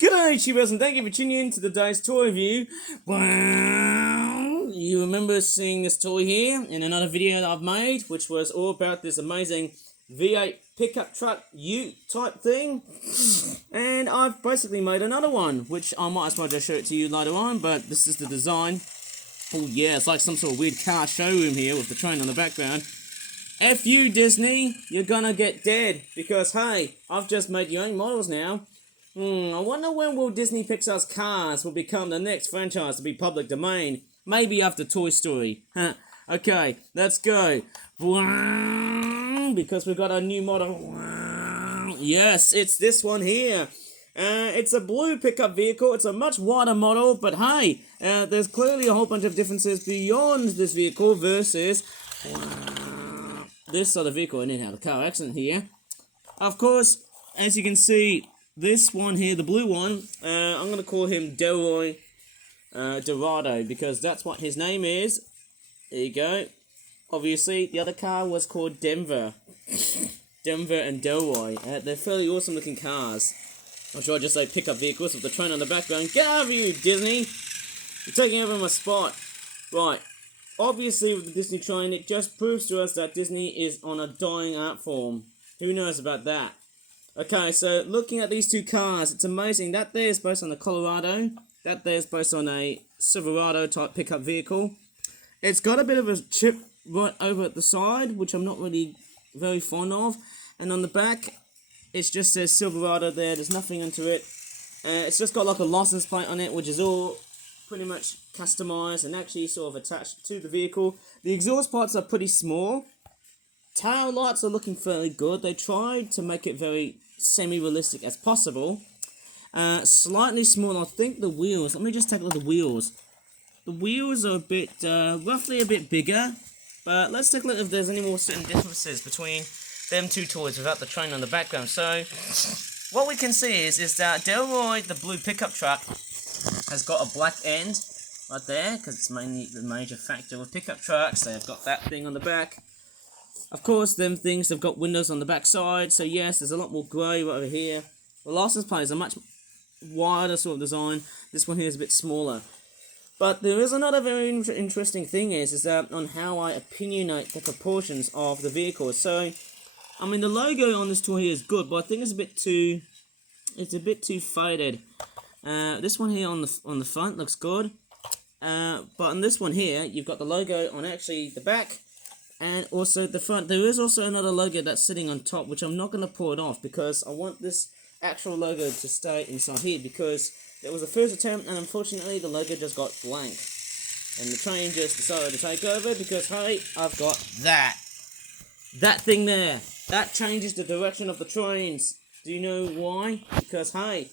G'day, Chibas, and thank you for tuning in to today's toy review. Wow! You remember seeing this toy here in another video that I've made, which was all about this amazing V8 pickup truck ute type thing. And I've basically made another one, which I might as well just show it to you later on, but this is the design. Oh yeah, it's like some sort of weird car showroom here with the train on the background. F you, Disney, you're gonna get dead, because hey, I've just made your own models now. I wonder when will Disney Pixar's Cars will become the next franchise to be public domain. Maybe after Toy Story. Okay, let's go. Because we've got a new model. Yes, it's this one here. It's a blue pickup vehicle. It's a much wider model, but hey, there's clearly a whole bunch of differences beyond this vehicle versus this other vehicle. I need to have a car accent here. Of course, as you can see, this one here, the blue one, I'm going to call him Delroy Dorado, because that's what his name is. There you go. Obviously, the other car was called Denver. Denver and Delroy. They're fairly awesome looking cars. I'm sure I just say pickup vehicles with the train on the background. Get over you, Disney! You're taking over my spot. Right. Obviously, with the Disney train, it just proves to us that Disney is on a dying art form. Who knows about that? Okay, so looking at these two cars, it's amazing. That there is based on the Colorado. That there is based on a Silverado type pickup vehicle. It's got a bit of a chip right over at the side, which I'm not really very fond of. And on the back, it just says Silverado there. There's nothing into it. It's just got like a license plate on it, which is all pretty much customized and actually sort of attached to the vehicle. The exhaust parts are pretty small. Tail lights are looking fairly good. They tried to make it very semi-realistic as possible. Slightly small, I think the wheels. Let me just take a look at the wheels. The wheels are a bit, roughly a bit bigger. But let's take a look if there's any more certain differences between them two toys without the train on the background. So, what we can see is that Delroy, the blue pickup truck, has got a black end right there, because it's mainly the major factor with pickup trucks. They've got that thing on the back. Of course, them things have got windows on the back side, so yes, there's a lot more grey right over here. The license plate is a much wider sort of design. This one here is a bit smaller. But there is another very interesting thing is that on how I opinionate the proportions of the vehicles. So, I mean, the logo on this toy here is good, but I think it's a bit too faded. This one here on the front looks good, but on this one here, you've got the logo on actually the back. And also the front. There is also another logo that's sitting on top, which I'm not going to pull it off because I want this actual logo to stay inside here, because it was the first attempt and unfortunately the logo just got blank. And the train just decided to take over because, hey, I've got that thing there. That changes the direction of the trains. Do you know why? Because, hey,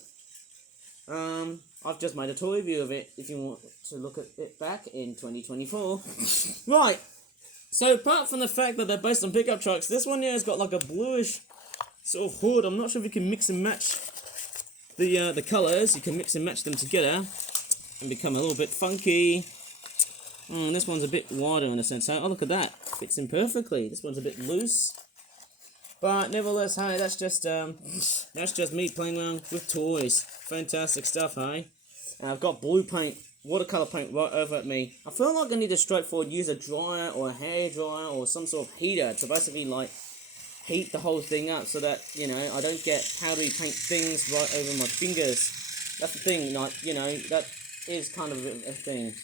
I've just made a toy review of it if you want to look at it back in 2024. Right. So apart from the fact that they're based on pickup trucks, this one here has got like a bluish sort of hood. I'm not sure if you can mix and match the colours. You can mix and match them together and become a little bit funky. This one's a bit wider in a sense. Oh, look at that. Fits in perfectly. This one's a bit loose. But nevertheless, hey, that's just me playing around with toys. Fantastic stuff, hey? And I've got blue paint, watercolor paint right over at me. I feel like I need to straightforward use a dryer or a hair dryer or some sort of heater to basically like heat the whole thing up so that, you know, I don't get powdery paint things right over my fingers. That's the thing, like, you know, that is kind of a thing.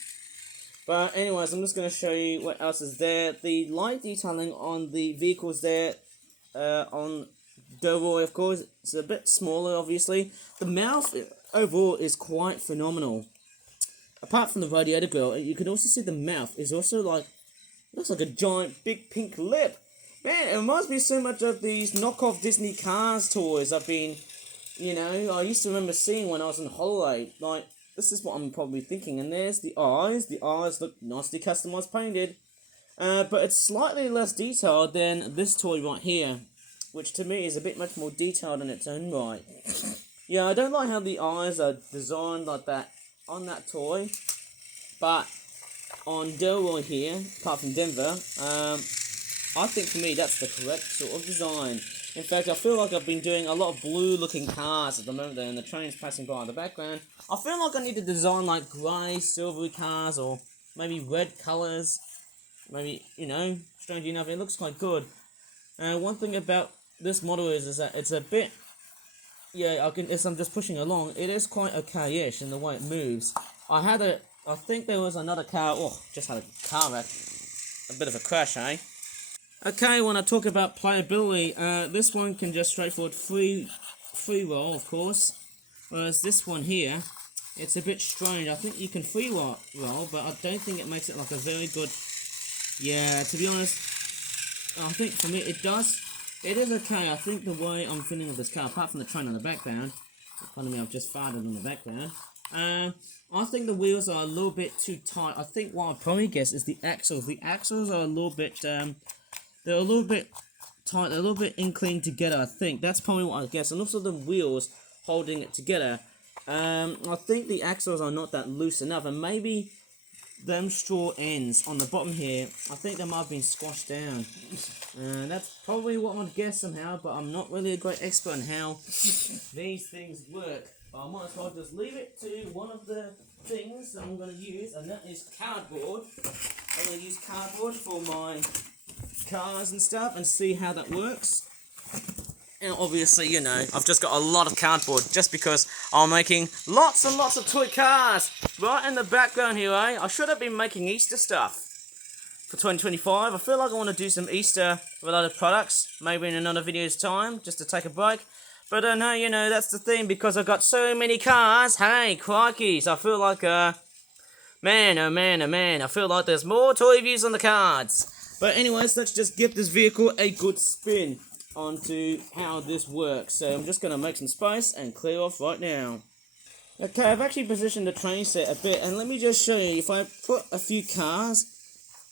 But anyways, I'm just going to show you what else is there. The light detailing on the vehicles there, on Delroy, of course, it's a bit smaller, obviously. The mouth overall is quite phenomenal. Apart from the radiator grill, you can also see the mouth is also like, looks like a giant big pink lip. Man, it reminds me so much of these knockoff Disney Cars toys I've been, you know, I used to remember seeing when I was on holiday. Like, this is what I'm probably thinking. And there's the eyes. The eyes look nicely customized, painted. But it's slightly less detailed than this toy right here, which to me is a bit much more detailed in its own right. Yeah, I don't like how the eyes are designed like that on that toy, but on Delroy here, apart from Denver, I think for me that's the correct sort of design. In fact, I feel like I've been doing a lot of blue-looking cars at the moment, and the train's passing by in the background. I feel like I need to design like grey, silvery cars, or maybe red colours. Maybe, you know, strangely enough, it looks quite good. One thing about this model is that it's a bit, yeah, as I'm just pushing along, it is quite okay-ish in the way it moves. I think there was another car, just had a car wreck, a bit of a crash, eh? Okay, when I talk about playability, this one can just straightforward free roll, of course. Whereas this one here, it's a bit strange. I think you can free roll, but I don't think it makes it like a very good. Yeah, to be honest, I think for me it does. It is okay. I think the way I'm feeling with this car, apart from the train in the background, pardon me, I've just farted in the background. I think the wheels are a little bit too tight. I think what I'd probably guess is the axles. The axles are a little bit. They're a little bit tight, they're a little bit inclined together, I think. That's probably what I guess. And also the wheels holding it together. I think the axles are not that loose enough. And maybe them straw ends on the bottom here, I think they might have been squashed down. That's probably what I'd guess somehow. But I'm not really a great expert on how these things work. But I might as well just leave it to one of the things that I'm going to use. And that is cardboard. I'm going to use cardboard for my cars and stuff and see how that works. And obviously, you know, I've just got a lot of cardboard just because I'm making lots and lots of toy cars right in the background here, eh? I should have been making Easter stuff for 2025. I feel like I want to do some Easter related products maybe in another video's time just to take a break. But no, you know, that's the thing, because I've got so many cars. Hey, crikeys, I feel like man, oh man, oh man, I feel like there's more toy views on the cards. But anyways, let's just give this vehicle a good spin onto how this works. So I'm just going to make some space and clear off right now. Okay, I've actually positioned the train set a bit, and let me just show you. If I put a few cars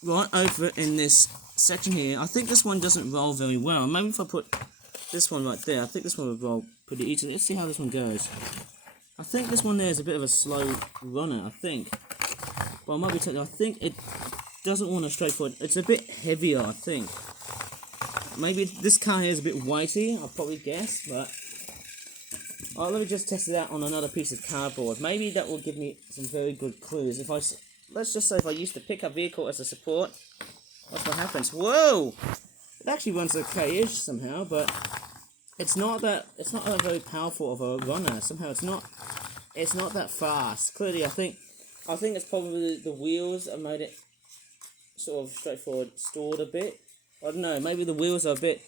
right over in this section here, I think this one doesn't roll very well. Maybe if I put this one right there, I think this one would roll pretty easily. Let's see how this one goes. I think this one there is a bit of a slow runner, I think. But I might be telling you, I think it doesn't want to straightforward. It's a bit heavier, I think. Maybe this car here is a bit weighty, I'll probably guess, but let me just test it out on another piece of cardboard. Maybe that will give me some very good clues. Let's just say if I use the pickup vehicle as a support, that's what happens. Whoa! It actually runs okay-ish somehow, but it's not a very powerful of a runner. Somehow it's not that fast. Clearly, I think it's probably the wheels that made it sort of straightforward stored a bit. I don't know, maybe the wheels are a bit,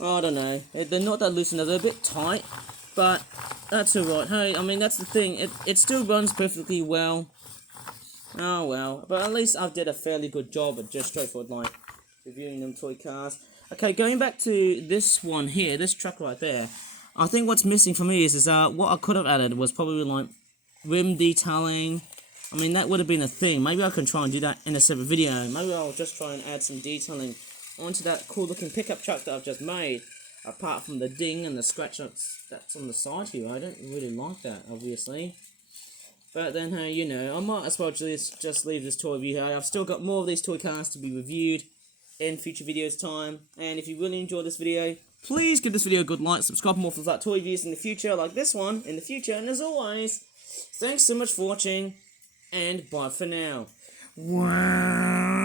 I don't know, they're not that loose enough, they're a bit tight, but that's alright. Hey, I mean, that's the thing, it still runs perfectly well. Oh well, but at least I've did a fairly good job at just straightforward like reviewing them toy cars. Okay, going back to this one here, this truck right there, I think what's missing for me is what I could have added was probably like rim detailing. I mean, that would have been a thing. Maybe I can try and do that in a separate video. Maybe I'll just try and add some detailing onto that cool looking pickup truck that I've just made. Apart from the ding and the scratch that's on the side here. I don't really like that, obviously. But then, hey, you know, I might as well just leave this toy review here. I've still got more of these toy cars to be reviewed in future videos time. And if you really enjoyed this video, please give this video a good like. Subscribe for more for that toy reviews in the future, like this one in the future. And as always, thanks so much for watching. And bye for now. Wow.